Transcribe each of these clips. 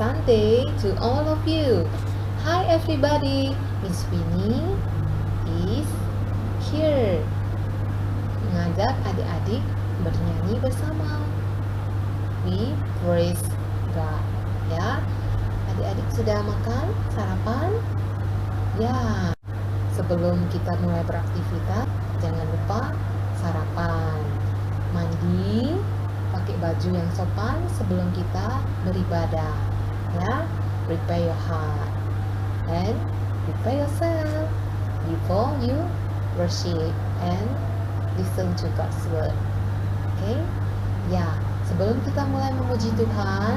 Sunday to all of you. Hi everybody, Miss Winnie is here. Mengajak adik-adik bernyanyi bersama. We praise God. Ya, adik-adik sudah makan sarapan? Ya, sebelum kita mulai beraktivitas, jangan lupa sarapan, mandi, pakai baju yang sopan sebelum kita beribadah. Ya, prepare your heart and prepare yourself before you worship and listen to God's word. Okay? Ya, sebelum kita mulai memuji Tuhan,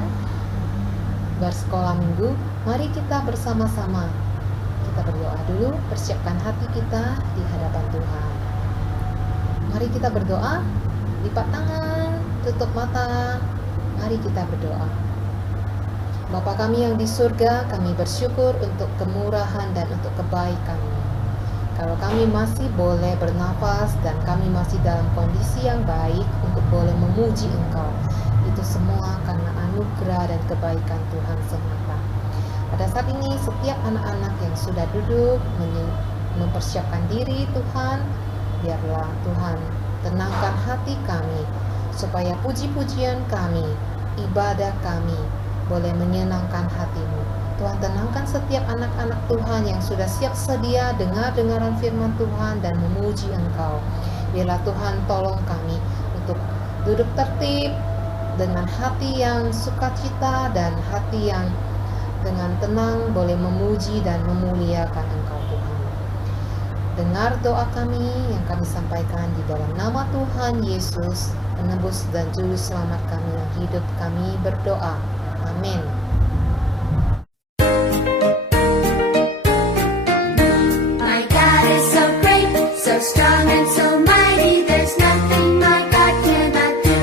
bersekolah minggu, mari kita bersama-sama kita berdoa dulu, persiapkan hati kita di hadapan Tuhan. Mari kita berdoa, lipat tangan, tutup mata, mari kita berdoa. Bapa kami yang di surga, kami bersyukur untuk kemurahan dan untuk kebaikan-Mu. Kalau kami masih boleh bernafas dan kami masih dalam kondisi yang baik untuk boleh memuji Engkau, itu semua karena anugerah dan kebaikan Tuhan semata. Pada saat ini setiap anak-anak yang sudah duduk mempersiapkan diri Tuhan, biarlah Tuhan tenangkan hati kami supaya puji-pujian kami, ibadah kami boleh menyenangkan hati-Mu. Tuhan tenangkan setiap anak-anak Tuhan yang sudah siap sedia dengar-dengaran firman Tuhan dan memuji Engkau. Biarlah Tuhan tolong kami untuk duduk tertib dengan hati yang sukacita dan hati yang dengan tenang boleh memuji dan memuliakan Engkau Tuhan. Dengar doa kami yang kami sampaikan di dalam nama Tuhan Yesus, penebus dan juru selamat kami yang hidup, kami berdoa. Amin. My God is so great, so strong and so mighty, there's nothing my God cannot do.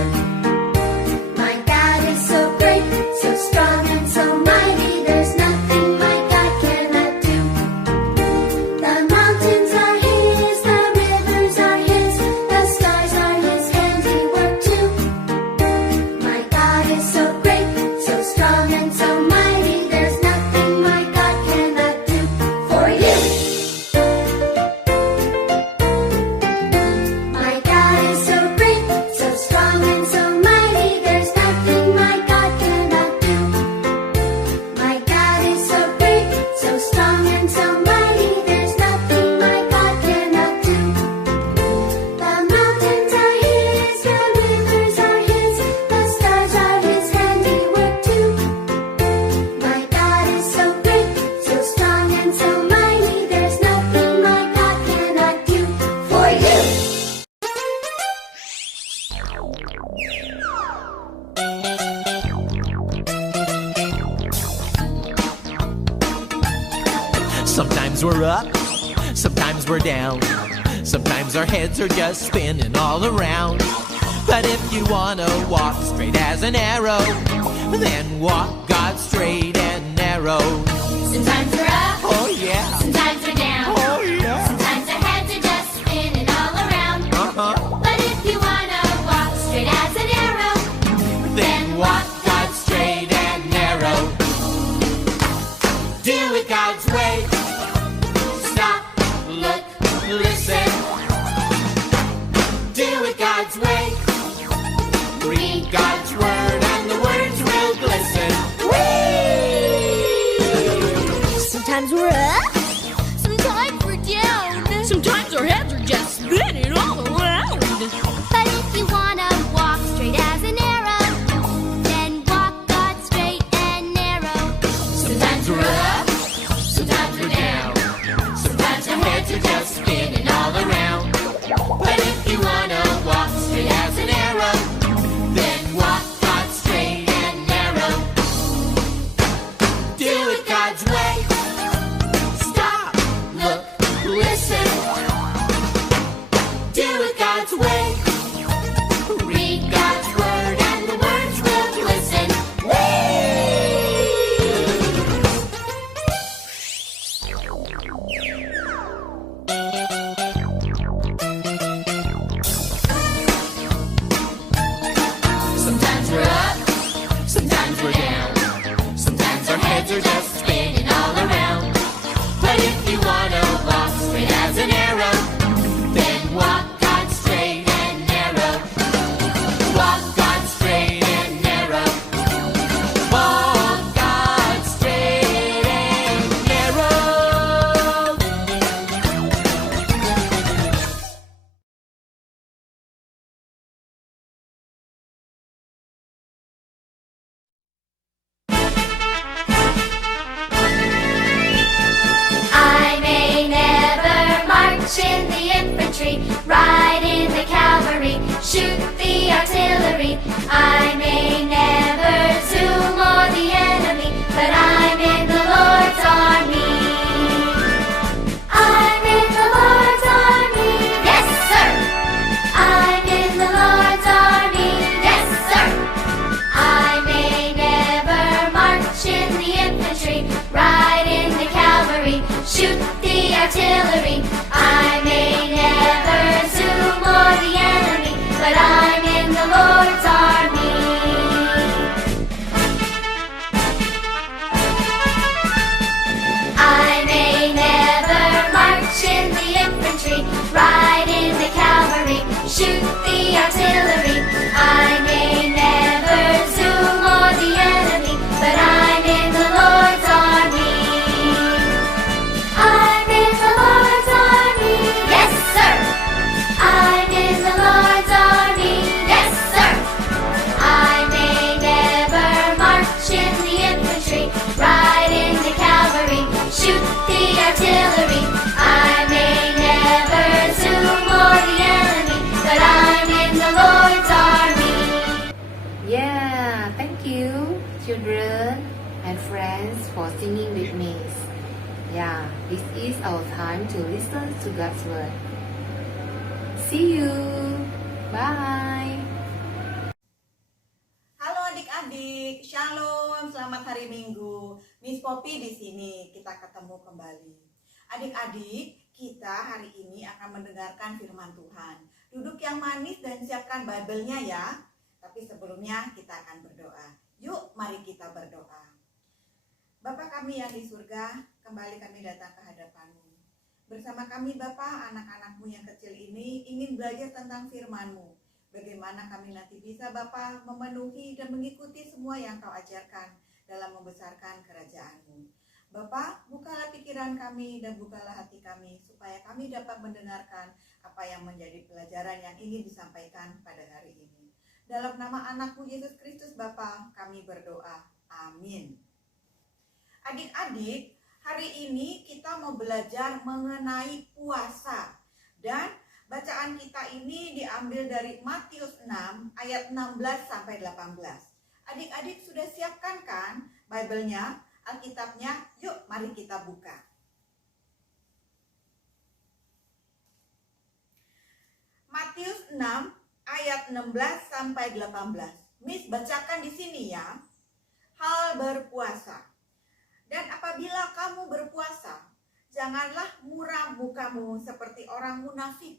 My God is so great, so strong and so mighty, there's nothing my God cannot do. The mountains are His, the rivers are His, the stars are His handiwork too. My God is so great, so strong and so mighty, there's nothing my God cannot do for you. My God is so great, so strong and so mighty, there's nothing my God cannot do. My God is so great, so strong and so mighty, there's nothing my God cannot do. The mountains are His, the rivers are His, the stars are His handiwork too. My God is so great, so strong and so mighty, there's nothing my God cannot do for you. Sometimes we're up, sometimes we're down. Sometimes our heads are just spinning all around. But if you wanna walk straight as an arrow, then walk God straight and narrow. Sometimes we're up, Oh yeah, sometimes we're down. oh yeah. Sometimes our heads are just spinning all around. But if you wanna walk straight as an arrow, Then walk God straight and narrow. Do it God's way. Stop, look, listen. Do it God's way. Read God's word and the words will glisten. Sometimes we're up, sometimes we're down. Sometimes our heads are just spinning all around. but if you wanna walk straight as an arrow, then walk God straight and narrow. Sometimes we're up, sometimes we're down. Sometimes our heads are just spinning all around. But if you wanna walk straight as an arrow, then walk God straight and narrow. Do it God's way. heads are just spinning all around. But if you wanna walk straight as an arrow, then walk on straight and narrow. Walk on straight and narrow. Walk on straight and narrow. I may never march in the infantry, ride in the cavalry, shoot the artillery. I may never zoom on the enemy, but I'm in the Lord's army. I'm in the Lord's army, yes sir. I'm in the Lord's army, yes sir. I may never march in the infantry, ride in the cavalry, shoot the artillery. I may never zoom on the enemy, but I'm in the Lord's army. I may never march in the infantry, ride in the cavalry, shoot the artillery. I may never zoom on the enemy, but I'm in the Lord's army. I'm in the Lord's army, yes sir. I'm in the Lord's army, yes sir. I may never march in the infantry, ride in the cavalry, shoot the artillery. I may never zoom on the enemy, but I'm in the Lord's army. Yeah, thank you, children and friends, for singing with me. Yeah, this is our time to listen to God's word. See you. Bye. Halo adik-adik, Shalom, selamat hari Minggu. Miss Poppy di sini, kita ketemu kembali. Adik-adik, kita hari ini akan mendengarkan firman Tuhan. Duduk yang manis dan siapkan Bible-nya ya. Tapi sebelumnya kita akan berdoa. Yuk, mari kita berdoa. Bapa kami yang di surga, kembali kami datang ke hadapan-Mu. Bersama kami Bapa, anak-anak-Mu yang kecil ini ingin belajar tentang firman-Mu. Bagaimana kami nanti bisa Bapa memenuhi dan mengikuti semua yang Kau ajarkan dalam membesarkan kerajaan-Mu. Bapa, bukalah pikiran kami dan bukalah hati kami supaya kami dapat mendengarkan apa yang menjadi pelajaran yang ingin disampaikan pada hari ini. Dalam nama anak-Mu Yesus Kristus Bapa, kami berdoa. Amin. Adik-adik, hari ini kita mau belajar mengenai puasa. Dan bacaan kita ini diambil dari Matius 6 ayat 16 sampai 18. Adik-adik sudah siapkan kan Bible-nya, Alkitabnya? Yuk mari kita buka. Matius 6 ayat 16 sampai 18. Miss bacakan di sini ya. Hal berpuasa. Dan apabila kamu berpuasa, janganlah muram mukamu seperti orang munafik.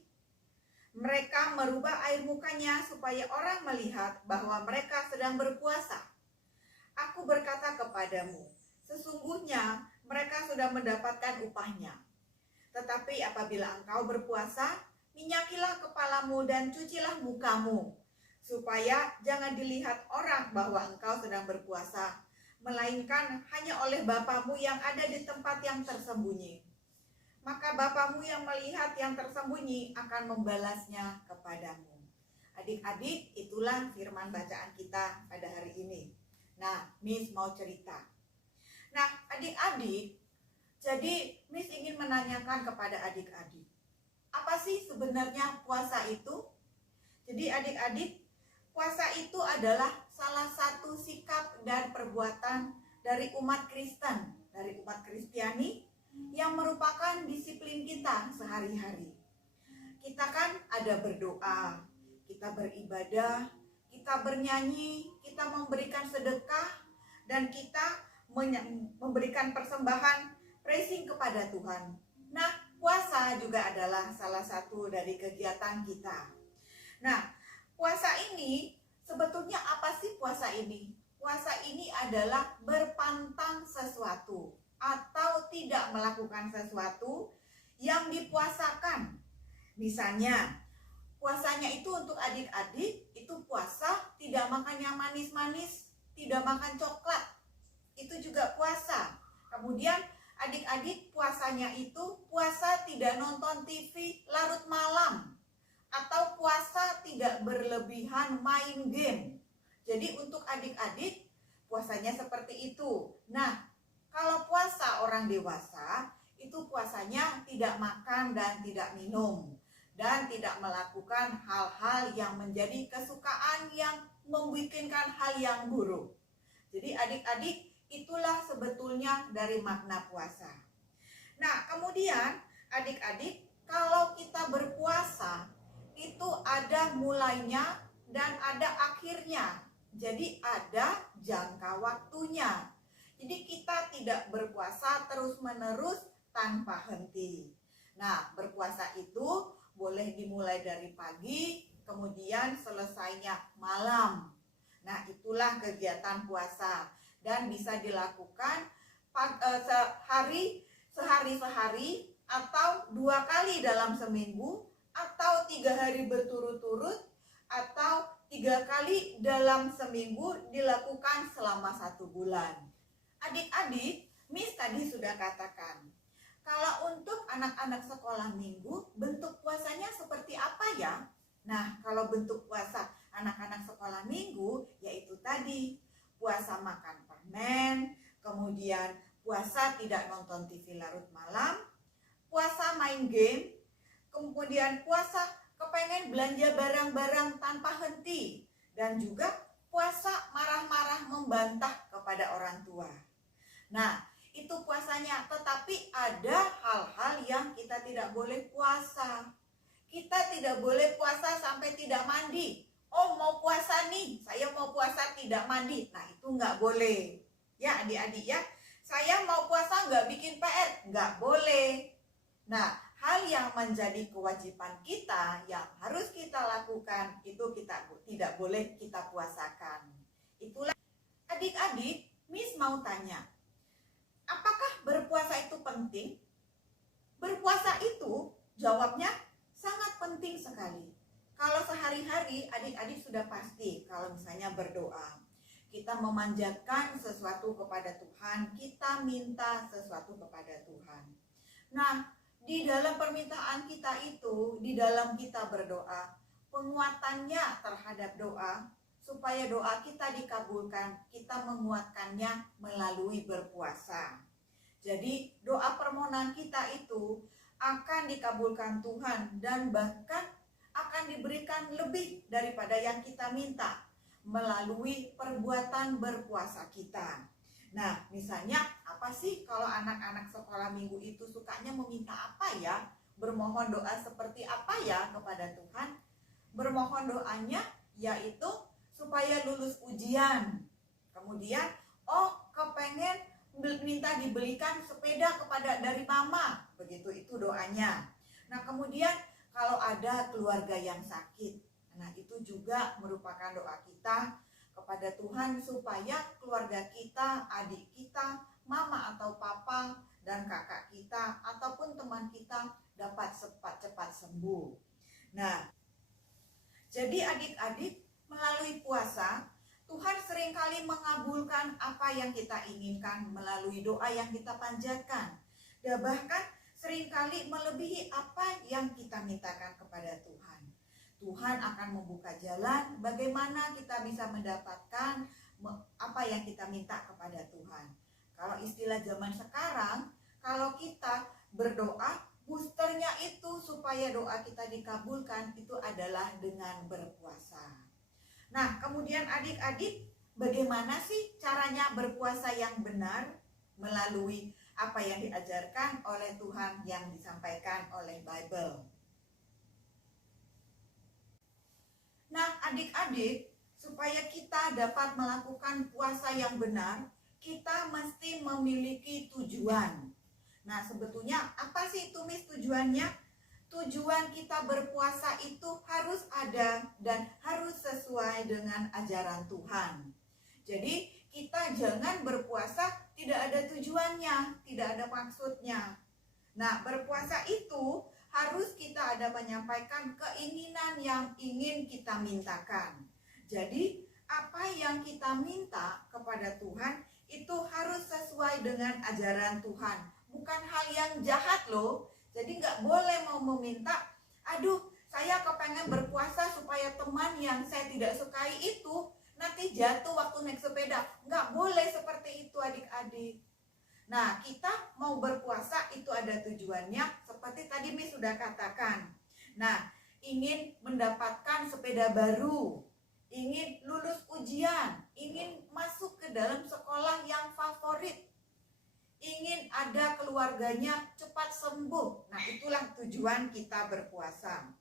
Mereka merubah air mukanya supaya orang melihat bahwa mereka sedang berpuasa. Aku berkata kepadamu, sesungguhnya mereka sudah mendapatkan upahnya. Tetapi apabila engkau berpuasa, minyakilah kepalamu dan cucilah mukamu, supaya jangan dilihat orang bahwa engkau sedang berpuasa, melainkan hanya oleh Bapamu yang ada di tempat yang tersembunyi. Maka Bapamu yang melihat yang tersembunyi akan membalasnya kepadamu. Adik-adik, itulah firman bacaan kita pada hari ini. Nah, Miss mau cerita. Nah, adik-adik, jadi Miss ingin menanyakan kepada adik-adik, apa sih sebenarnya puasa itu? Jadi adik-adik, puasa itu adalah salah satu sikap dan perbuatan dari umat Kristen, dari umat Kristiani yang merupakan disiplin kita sehari-hari. Kita kan ada berdoa, kita beribadah, kita bernyanyi, kita memberikan sedekah, dan kita memberikan persembahan praising kepada Tuhan. Nah, puasa juga adalah salah satu dari kegiatan kita. Nah, puasa ini sebetulnya apa sih puasa ini? Puasa ini adalah berpantang sesuatu atau tidak melakukan sesuatu yang dipuasakan. Misalnya, puasanya itu untuk adik-adik, itu puasa tidak makan yang manis-manis, tidak makan coklat. Itu juga puasa. Kemudian adik-adik puasanya itu puasa tidak nonton TV larut malam. Atau puasa tidak berlebihan main game. Jadi untuk adik-adik puasanya seperti itu. Nah, kalau puasa orang dewasa itu puasanya tidak makan dan tidak minum. Dan tidak melakukan hal-hal yang menjadi kesukaan yang membuatkan hal yang buruk. Jadi adik-adik itulah sebetulnya dari makna puasa. Nah, kemudian adik-adik kalau kita berpuasa itu ada mulainya dan ada akhirnya. Jadi ada jangka waktunya. Jadi kita tidak berpuasa terus-menerus tanpa henti. Nah, berpuasa itu boleh dimulai dari pagi, kemudian selesainya malam. Nah, itulah kegiatan puasa dan bisa dilakukan sehari-sehari atau 2 kali dalam seminggu atau 3 hari berturut-turut atau 3 kali dalam seminggu dilakukan selama 1 bulan. Adik-adik, Miss tadi sudah katakan, kalau untuk anak-anak sekolah minggu, bentuk puasanya seperti apa ya? Nah, kalau bentuk puasa anak-anak sekolah minggu, yaitu tadi, puasa makan permen, kemudian puasa tidak nonton TV larut malam, puasa main game, kemudian puasa kepengen belanja barang-barang tanpa henti, dan juga puasa marah-marah membantah kepada orang tua. Nah, itu puasanya, tetapi ada hal-hal yang kita tidak boleh puasa. Kita tidak boleh puasa sampai tidak mandi. Oh, mau puasa nih, saya mau puasa tidak mandi. Nah, itu nggak boleh. Ya, adik-adik ya. Saya mau puasa nggak bikin PR, nggak boleh. Nah, hal yang menjadi kewajiban kita yang harus kita lakukan itu kita tidak boleh kita puasakan. Itulah adik-adik, Miss mau tanya, apakah berpuasa itu penting? Berpuasa itu jawabnya sangat penting sekali. Kalau sehari-hari adik-adik sudah pasti kalau misalnya berdoa, kita memanjatkan sesuatu kepada Tuhan, kita minta sesuatu kepada Tuhan. Nah, di dalam permintaan kita itu, di dalam kita berdoa, penguatannya terhadap doa, supaya doa kita dikabulkan, kita menguatkannya melalui berpuasa. Jadi doa permohonan kita itu akan dikabulkan Tuhan dan bahkan akan diberikan lebih daripada yang kita minta melalui perbuatan berpuasa kita. Nah, misalnya apa sih kalau anak-anak sekolah minggu itu sukanya meminta apa ya? Bermohon doa seperti apa ya kepada Tuhan? Bermohon doanya yaitu supaya lulus ujian. Kemudian, kepengen minta dibelikan sepeda dari mama. Begitu itu doanya. Nah, kemudian kalau ada keluarga yang sakit, nah itu juga merupakan doa kita kepada Tuhan supaya keluarga kita, adik kita, mama atau papa dan kakak kita ataupun teman kita dapat cepat-cepat sembuh. Nah, jadi adik-adik melalui puasa Tuhan seringkali mengabulkan apa yang kita inginkan melalui doa yang kita panjatkan. Dan bahkan seringkali melebihi apa yang kita mintakan kepada Tuhan. Tuhan akan membuka jalan bagaimana kita bisa mendapatkan apa yang kita minta kepada Tuhan. Kalau istilah zaman sekarang, kalau kita berdoa, boosternya itu supaya doa kita dikabulkan itu adalah dengan berpuasa. Nah, kemudian adik-adik, bagaimana sih caranya berpuasa yang benar melalui apa yang diajarkan oleh Tuhan yang disampaikan oleh Bible? Nah, adik-adik, supaya kita dapat melakukan puasa yang benar, kita mesti memiliki tujuan. Nah, sebetulnya apa sih itu Miss tujuannya? Tujuan kita berpuasa itu harus ada dan harus sesuai dengan ajaran Tuhan. Jadi kita jangan tujuannya, tidak ada maksudnya. Nah, berpuasa itu harus kita ada menyampaikan keinginan yang ingin kita mintakan. Jadi, apa yang kita minta kepada Tuhan itu harus sesuai dengan ajaran Tuhan. Bukan hal yang jahat loh. Jadi nggak boleh mau meminta, aduh saya kepengen berpuasa supaya teman yang saya tidak sukai itu nanti jatuh waktu naik sepeda. Nggak boleh seperti itu adik-adik. Nah, kita mau berpuasa itu ada tujuannya seperti tadi Miss sudah katakan. Nah, ingin mendapatkan sepeda baru, ingin lulus ujian, ingin masuk ke dalam sekolah yang favorit, ingin ada keluarganya cepat sembuh. Nah, itulah tujuan kita berpuasa.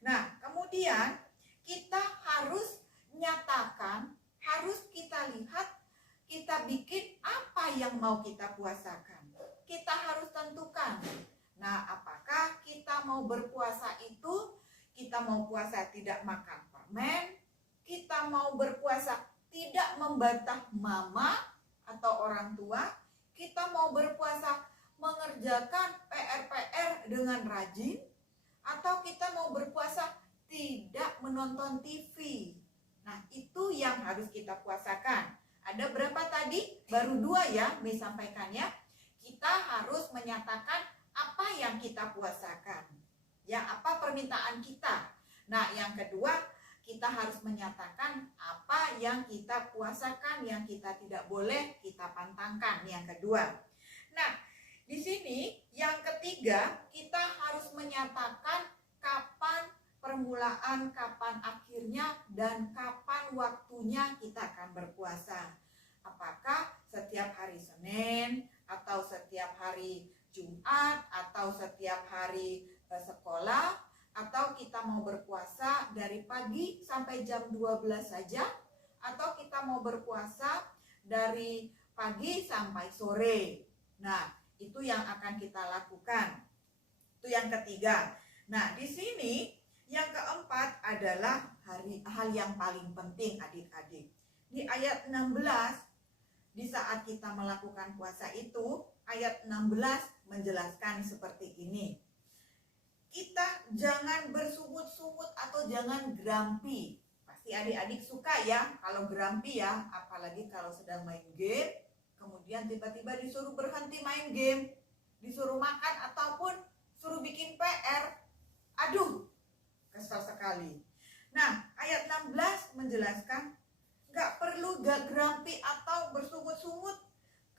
Nah, kemudian kita harus nyatakan, harus kita lihat, kita bikin apa yang mau kita puasakan. Kita harus tentukan. Nah, apakah kita mau berpuasa itu, kita mau puasa tidak makan permen, kita mau berpuasa tidak membantah mama atau orang tua, kita mau berpuasa mengerjakan PR-PR dengan rajin, atau kita mau berpuasa tidak menonton TV. Nah, itu yang harus kita puasakan. Ada berapa tadi? Baru 2 ya, Miss sampaikannya. Kita harus menyatakan apa yang kita puasakan. Ya, apa permintaan kita. Nah, yang kedua, kita harus menyatakan apa yang kita puasakan, yang kita tidak boleh kita pantangkan. Yang kedua. Nah, di sini yang ketiga, kita harus menyatakan kapan permulaan, kapan akhirnya, dan kapan waktunya kita akan berpuasa. Apakah setiap hari Senin, atau setiap hari Jumat, atau setiap hari sekolah, atau kita mau berpuasa dari pagi sampai jam 12 saja, atau kita mau berpuasa dari pagi sampai sore. Nah, itu yang akan kita lakukan. Itu yang ketiga. Nah, di sini yang keempat adalah hal yang paling penting adik-adik. Di ayat 16, di saat kita melakukan puasa itu, ayat 16 menjelaskan seperti ini. Kita jangan bersungut-sungut atau jangan grumpy. Pasti adik-adik suka ya kalau grumpy ya, apalagi kalau sedang main game, kemudian tiba-tiba disuruh berhenti main game, disuruh makan ataupun suruh bikin PR. Aduh, kesal sekali. Nah, ayat 16 menjelaskan gak perlu gak grumpy atau bersungut-sungut,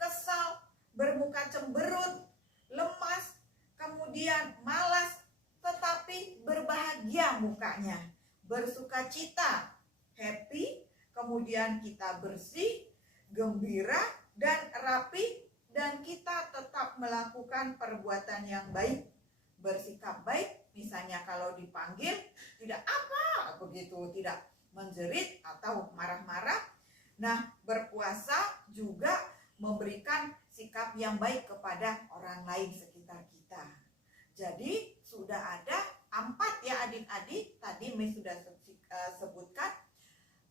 kesal, bermuka cemberut, lemas, kemudian malas, tetapi berbahagia mukanya, bersukacita, happy, kemudian kita bersih, gembira, dan rapi, dan kita tetap melakukan perbuatan yang baik, bersikap baik, misalnya kalau dipanggil, tidak apa, begitu, tidak menjerit atau marah-marah. Nah, berpuasa juga memberikan sikap yang baik kepada orang lain sekitar kita. Jadi sudah ada 4 ya adik-adik, tadi Miss sudah sebutkan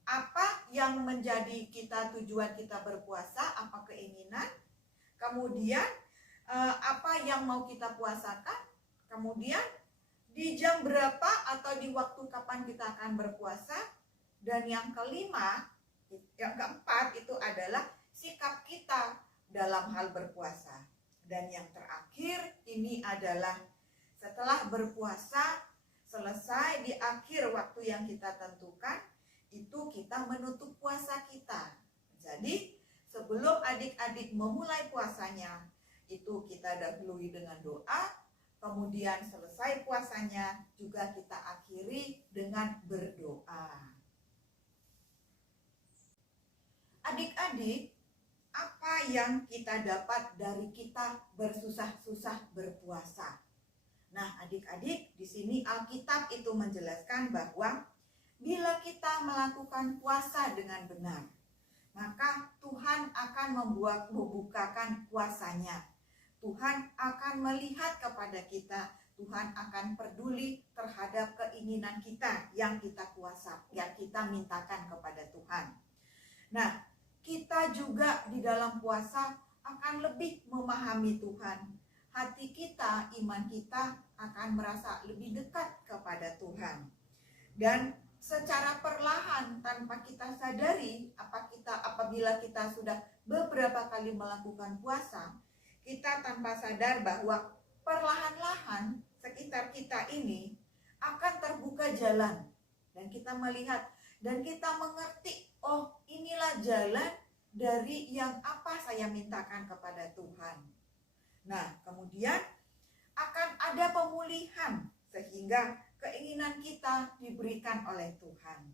apa yang menjadi tujuan kita berpuasa, apa keinginan, kemudian apa yang mau kita puasakan, kemudian di jam berapa atau di waktu kapan kita akan berpuasa, dan yang kelima, yang keempat itu adalah sikap kita dalam hal berpuasa. Dan yang terakhir ini adalah setelah berpuasa selesai di akhir waktu yang kita tentukan, itu kita menutup puasa kita. Jadi sebelum adik-adik memulai puasanya, itu kita dahului dengan doa, kemudian selesai puasanya juga kita akhiri dengan berdoa. Adik-adik, apa yang kita dapat dari kita bersusah-susah berpuasa? Nah, adik-adik, di sini Alkitab itu menjelaskan bahwa bila kita melakukan puasa dengan benar, maka Tuhan akan membukakan puasanya. Tuhan akan melihat kepada kita, Tuhan akan peduli terhadap keinginan kita yang kita puasa, yang kita mintakan kepada Tuhan. Nah, kita juga di dalam puasa akan lebih memahami Tuhan. Hati kita, iman kita akan merasa lebih dekat kepada Tuhan. Dan secara perlahan tanpa kita sadari, apabila kita sudah beberapa kali melakukan puasa, kita tanpa sadar bahwa perlahan-lahan sekitar kita ini akan terbuka jalan. Dan kita melihat dan kita mengerti, oh inilah jalan dari yang apa saya mintakan kepada Tuhan. Nah, kemudian akan ada pemulihan sehingga keinginan kita diberikan oleh Tuhan.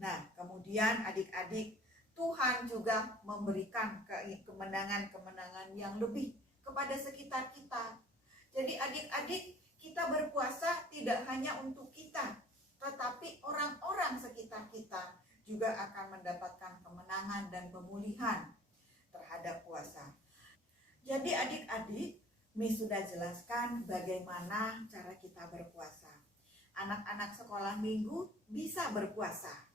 Nah, kemudian adik-adik, Tuhan juga memberikan kemenangan-kemenangan yang lebih kepada sekitar kita. Jadi adik-adik, kita berpuasa tidak hanya untuk kita, tetapi orang-orang sekitar kita juga akan mendapatkan kemenangan dan pemulihan terhadap puasa. Jadi adik-adik, Miss sudah jelaskan bagaimana cara kita berpuasa. Anak-anak sekolah minggu bisa berpuasa.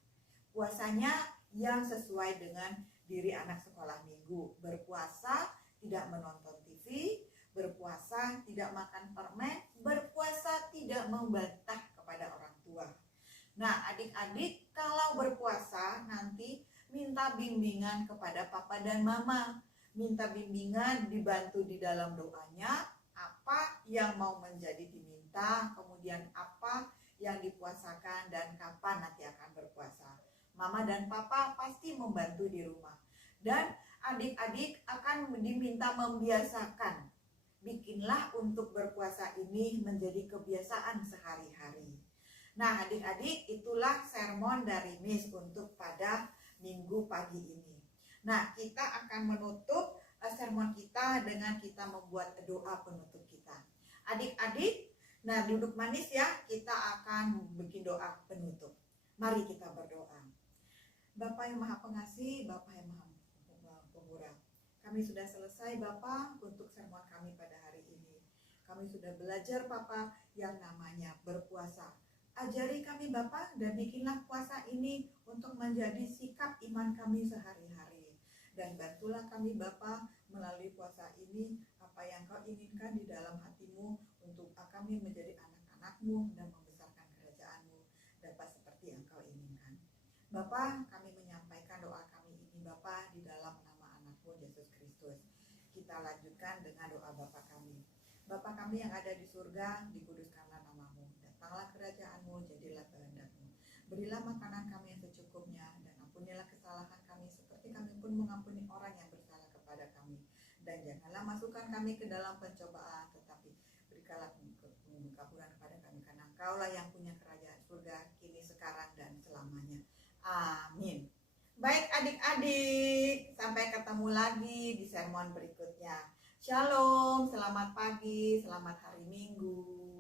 Puasanya yang sesuai dengan diri anak sekolah minggu. Berpuasa tidak menonton TV, berpuasa tidak makan permen, berpuasa tidak membantah kepada orang tua. Nah, adik-adik kalau berpuasa nanti minta bimbingan kepada papa dan mama. Minta bimbingan, dibantu di dalam doanya, apa yang mau menjadi diminta, kemudian apa yang dipuasakan dan kapan nanti akan berpuasa. Mama dan papa pasti membantu di rumah. Dan adik-adik akan diminta membiasakan. Bikinlah untuk berpuasa ini menjadi kebiasaan sehari-hari. Nah, adik-adik, itulah sermon dari Miss untuk pada minggu pagi ini. Nah, kita akan menutup sermon kita dengan kita membuat doa penutup kita. Adik-adik, nah duduk manis ya, kita akan bikin doa penutup. Mari kita berdoa. Bapa yang Maha Pengasih, Bapa yang Maha Pemurah, kami sudah selesai Bapa untuk sermon kami pada hari ini. Kami sudah belajar Bapa yang namanya berpuasa. Ajari kami Bapa dan bikinlah puasa ini untuk menjadi sikap iman kami sehari-hari. Dan bantulah kami Bapa melalui puasa ini apa yang Kau inginkan di dalam hatimu untuk kami menjadi anak-anak-Mu dan membesarkan kerajaan-Mu dapat seperti yang Kau inginkan. Bapa, kami menyampaikan doa kami ini Bapa di dalam nama anak-Mu Yesus Kristus. Kita lanjutkan dengan doa Bapa kami. Bapa kami yang ada di surga, dikuduskanlah nama-Mu. Datanglah kerajaan-Mu, jadilah kehendak-Mu. Berilah makanan kami yang secukupnya dan ampunilah kesalahan kami seperti kami pun mengampuni orang yang bersalah kepada kami. Dan janganlah masukkan kami ke dalam pencobaan, tetapi berikanlah kemudahan kepada kami, karena Engkaulah yang punya kerajaan surga kini, sekarang, dan selamanya. Amin. Baik adik-adik, sampai ketemu lagi di sermon berikutnya. Shalom, selamat pagi, selamat hari Minggu.